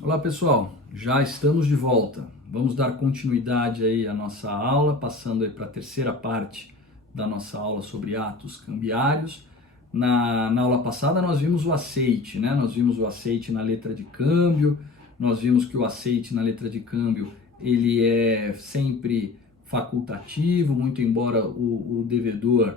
Olá pessoal, já estamos de volta. Vamos dar continuidade aí à nossa aula, passando aí para a terceira parte da nossa aula sobre atos cambiários. Na aula passada nós vimos o aceite, né? Nós vimos o aceite na letra de câmbio, nós vimos que o aceite na letra de câmbio ele é sempre facultativo, muito embora o devedor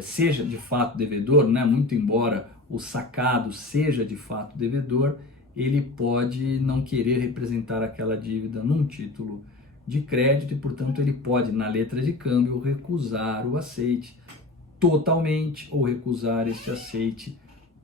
seja de fato devedor, né? Muito embora o sacado seja de fato devedor, ele pode não querer representar aquela dívida num título de crédito e, portanto, ele pode, na letra de câmbio, recusar o aceite totalmente ou recusar este aceite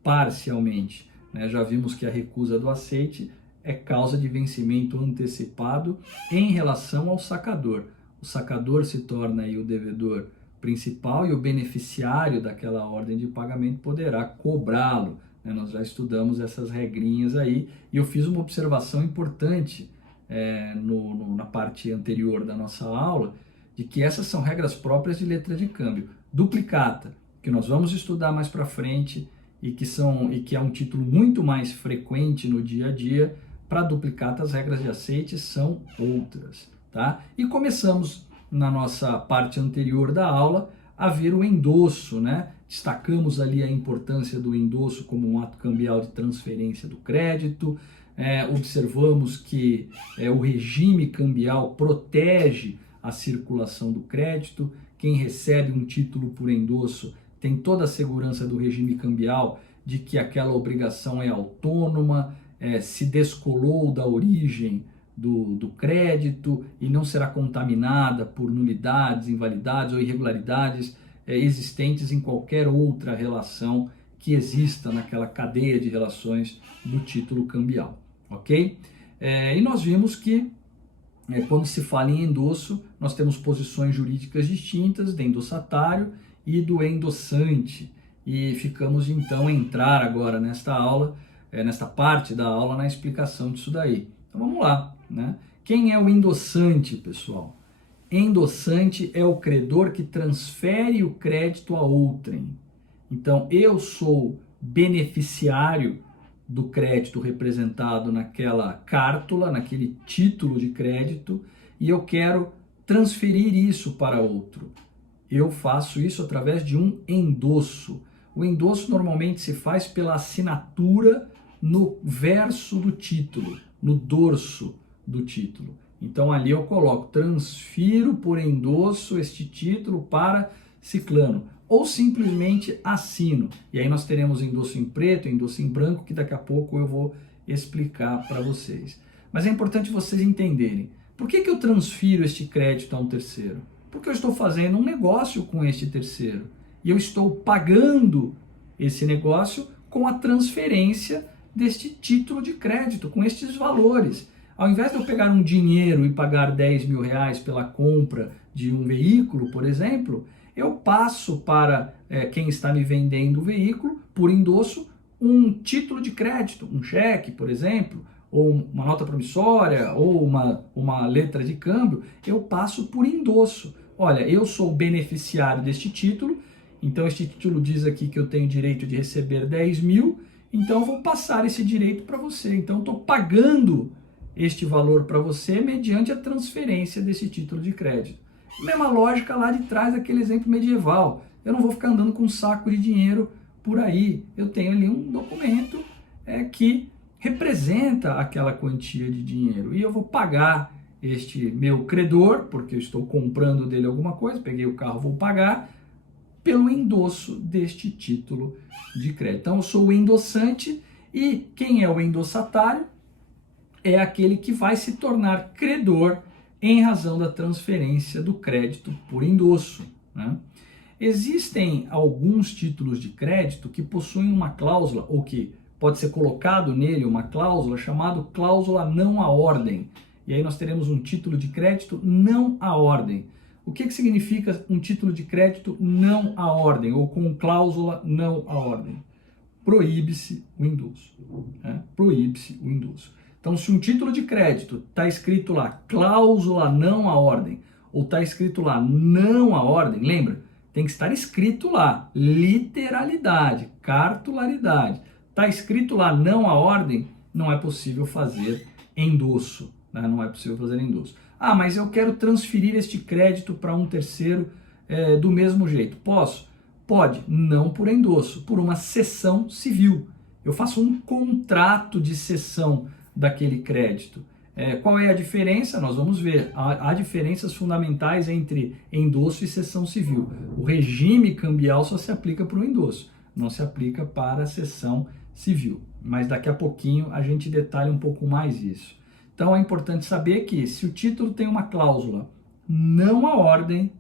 parcialmente. Já vimos que a recusa do aceite é causa de vencimento antecipado em relação ao sacador. O sacador se torna aí o devedor principal e o beneficiário daquela ordem de pagamento poderá cobrá-lo. Nós já estudamos essas regrinhas aí e eu fiz uma observação importante na parte anterior da nossa aula, de que essas são regras próprias de letra de câmbio. Duplicata, que nós vamos estudar mais para frente e que é um título muito mais frequente no dia a dia. Para duplicata, as regras de aceite são outras, tá? E começamos na nossa parte anterior da aula a ver o endosso, né? Destacamos ali a importância do endosso como um ato cambial de transferência do crédito. Observamos que o regime cambial protege a circulação do crédito. Quem recebe um título por endosso tem toda a segurança do regime cambial de que aquela obrigação é autônoma, se descolou da origem do crédito e não será contaminada por nulidades, invalidades ou irregularidades existentes em qualquer outra relação que exista naquela cadeia de relações do título cambial, ok? E nós vimos que quando se fala em endosso, nós temos posições jurídicas distintas, do endossatário e do endossante. E ficamos então entrar agora nesta aula, nesta parte da aula, na explicação disso daí. Então vamos lá, né? Quem é o endossante, pessoal? Endossante é o credor que transfere o crédito a outrem. Então, eu sou beneficiário do crédito representado naquela cártula, naquele título de crédito, e eu quero transferir isso para outro. Eu faço isso através de um endosso. O endosso normalmente se faz pela assinatura no verso do título, no dorso do título. Então ali eu coloco, transfiro por endosso este título para ciclano, ou simplesmente assino. E aí nós teremos endosso em preto, endosso em branco, que daqui a pouco eu vou explicar para vocês. Mas é importante vocês entenderem, por que eu transfiro este crédito a um terceiro? Porque eu estou fazendo um negócio com este terceiro, e eu estou pagando esse negócio com a transferência deste título de crédito, com estes valores. Ao invés de eu pegar um dinheiro e pagar 10 mil reais pela compra de um veículo, por exemplo, eu passo para quem está me vendendo o veículo, por endosso, um título de crédito, um cheque, por exemplo, ou uma nota promissória, ou uma letra de câmbio, eu passo por endosso. Olha, eu sou beneficiário deste título, então este título diz aqui que eu tenho direito de receber 10 mil, então eu vou passar esse direito para você. Então eu estou pagando este valor para você mediante a transferência desse título de crédito. Mesma lógica lá de trás daquele exemplo medieval. Eu não vou ficar andando com um saco de dinheiro por aí. Eu tenho ali um documento que representa aquela quantia de dinheiro e eu vou pagar este meu credor, porque eu estou comprando dele alguma coisa, peguei o carro, vou pagar pelo endosso deste título de crédito. Então eu sou o endossante e quem é o endossatário? É aquele que vai se tornar credor em razão da transferência do crédito por endosso, né? Existem alguns títulos de crédito que possuem uma cláusula, ou que pode ser colocado nele uma cláusula chamada cláusula não à ordem. E aí nós teremos um título de crédito não à ordem. O que significa um título de crédito não à ordem, ou com cláusula não à ordem? Proíbe-se o endosso, né? Proíbe-se o endosso. Então, se um título de crédito está escrito lá, cláusula não à ordem, ou está escrito lá, não à ordem, lembra? Tem que estar escrito lá, literalidade, cartularidade. Está escrito lá, não à ordem, não é possível fazer endosso, né? Não é possível fazer endosso. Ah, mas eu quero transferir este crédito para um terceiro do mesmo jeito. Posso? Pode, não por endosso, por uma cessão civil. Eu faço um contrato de cessão daquele crédito. Qual é a diferença? Nós vamos ver. Há diferenças fundamentais entre endosso e cessão civil. O regime cambial só se aplica para o endosso, não se aplica para a cessão civil. Mas daqui a pouquinho a gente detalha um pouco mais isso. Então é importante saber que se o título tem uma cláusula não à ordem,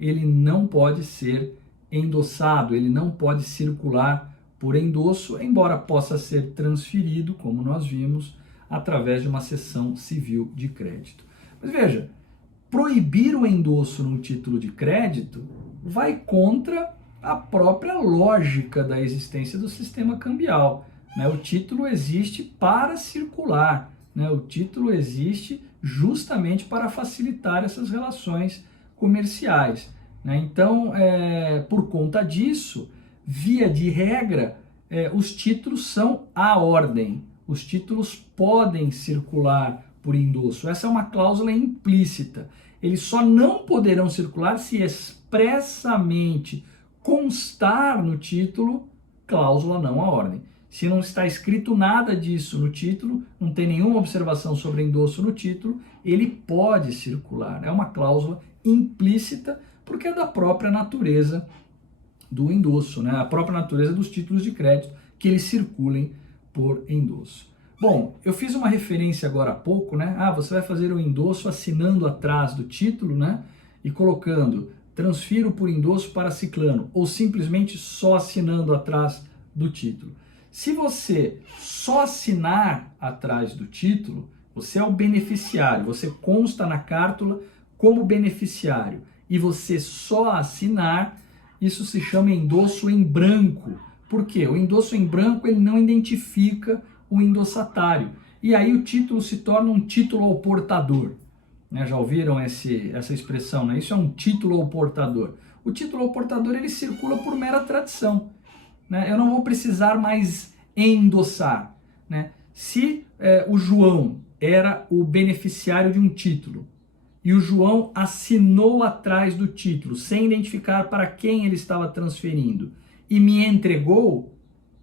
ele não pode ser endossado, ele não pode circular por endosso, embora possa ser transferido, como nós vimos, através de uma cessão civil de crédito. Mas veja, proibir o endosso no título de crédito vai contra a própria lógica da existência do sistema cambial, né? O título existe para circular, né? O título existe justamente para facilitar essas relações comerciais, né? Então, por conta disso, via de regra, os títulos são à ordem. Os títulos podem circular por endosso. Essa é uma cláusula implícita. Eles só não poderão circular se expressamente constar no título cláusula não à ordem. Se não está escrito nada disso no título, não tem nenhuma observação sobre endosso no título, ele pode circular. É uma cláusula implícita porque é da própria natureza do endosso, né? A própria natureza dos títulos de crédito que eles circulem por endosso. Bom, eu fiz uma referência agora há pouco, né? Você vai fazer o endosso assinando atrás do título, né? E colocando transfiro por endosso para ciclano, ou simplesmente só assinando atrás do título. Se você só assinar atrás do título, você é o beneficiário, você consta na cártula como beneficiário, e você só assinar, isso se chama endosso em branco. Por quê? O endosso em branco ele não identifica o endossatário. E aí o título se torna um título ao portador. Né? Já ouviram essa expressão, né? Isso é um título ao portador. O título ao portador ele circula por mera tradição. Né? Eu não vou precisar mais endossar. Né? Se o João era o beneficiário de um título e o João assinou atrás do título, sem identificar para quem ele estava transferindo, e me entregou,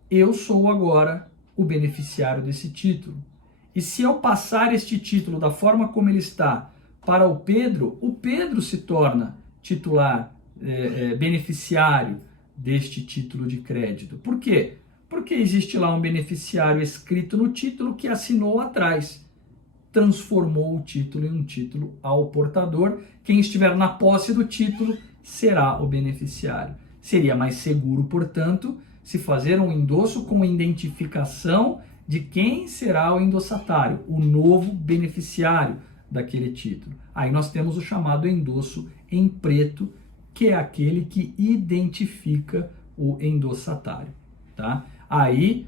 eu sou agora o beneficiário desse título. E se eu passar este título da forma como ele está para o Pedro se torna titular, beneficiário deste título de crédito. Por quê? Porque existe lá um beneficiário escrito no título que assinou atrás. Transformou o título em um título ao portador. Quem estiver na posse do título será o beneficiário. Seria mais seguro, portanto, se fazer um endosso com identificação de quem será o endossatário, o novo beneficiário daquele título. Aí nós temos o chamado endosso em preto, que é aquele que identifica o endossatário. Tá? Aí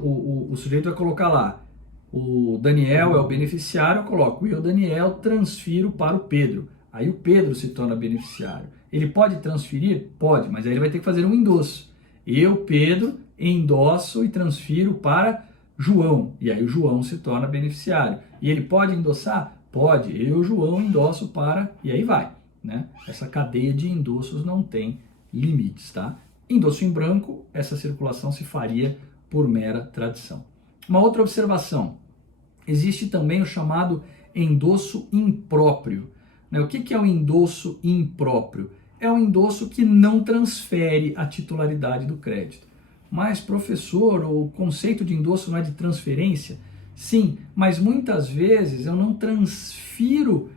o sujeito vai colocar lá, o Daniel é o beneficiário, eu coloco, eu, Daniel, transfiro para o Pedro. Aí o Pedro se torna beneficiário. Ele pode transferir? Pode, mas aí ele vai ter que fazer um endosso. Eu, Pedro, endosso e transfiro para João. E aí o João se torna beneficiário. E ele pode endossar? Pode. Eu, João, endosso para... E aí vai. Né? Essa cadeia de endossos não tem limites. Tá? Endosso em branco, essa circulação se faria por mera tradição. Uma outra observação. Existe também o chamado endosso impróprio. Né? O que é o endosso impróprio? É um endosso que não transfere a titularidade do crédito. Mas, professor, o conceito de endosso não é de transferência? Sim, mas muitas vezes eu não transfiro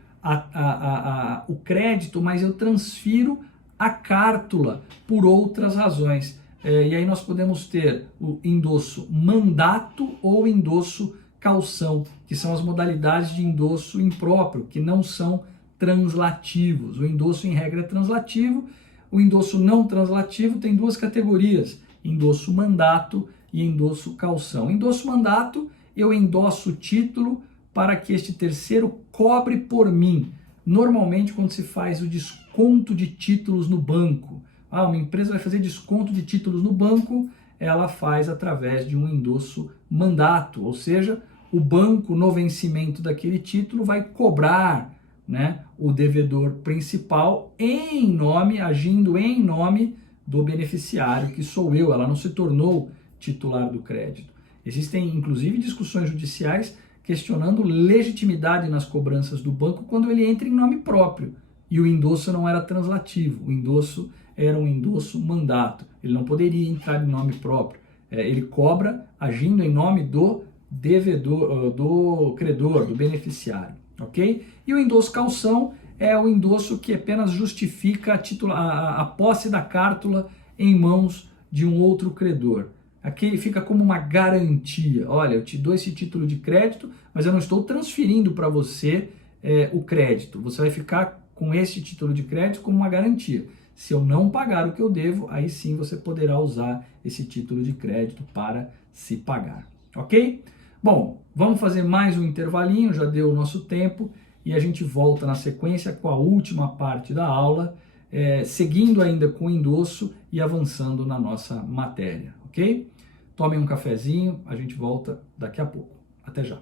o crédito, mas eu transfiro a cártula por outras razões. E aí nós podemos ter o endosso mandato ou endosso caução, que são as modalidades de endosso impróprio, que não são translativos. O endosso, em regra, é translativo. O endosso não translativo tem duas categorias, endosso mandato e endosso caução. Endosso mandato, eu endosso o título para que este terceiro cobre por mim. Normalmente, quando se faz o desconto de títulos no banco, uma empresa vai fazer desconto de títulos no banco, ela faz através de um endosso mandato, ou seja, o banco, no vencimento daquele título, vai cobrar, né, o devedor principal agindo em nome do beneficiário, que sou eu. Ela não se tornou titular do crédito. Existem, inclusive, discussões judiciais questionando legitimidade nas cobranças do banco quando ele entra em nome próprio. E o endosso não era translativo, o endosso era um endosso mandato. Ele não poderia entrar em nome próprio. Ele cobra agindo em nome do devedor, do credor, do beneficiário, ok? E o endosso calção é o endosso que apenas justifica a posse da cártula em mãos de um outro credor. Aqui ele fica como uma garantia. Olha, eu te dou esse título de crédito, mas eu não estou transferindo para você o crédito. Você vai ficar com esse título de crédito como uma garantia. Se eu não pagar o que eu devo, aí sim você poderá usar esse título de crédito para se pagar, ok? Bom, vamos fazer mais um intervalinho, já deu o nosso tempo, e a gente volta na sequência com a última parte da aula, seguindo ainda com o endosso e avançando na nossa matéria, ok? Tomem um cafezinho, a gente volta daqui a pouco. Até já!